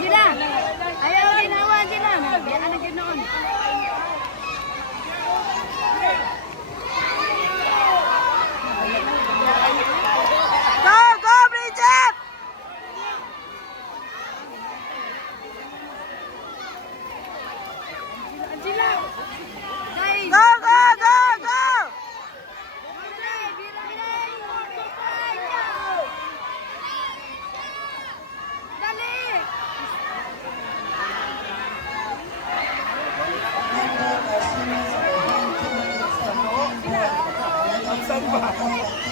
Sila. Ayaw ginawa sila. Biyan na ginoon. Go, go, Bridget! Sila. Go, go, go, go! Dali. Saan ba?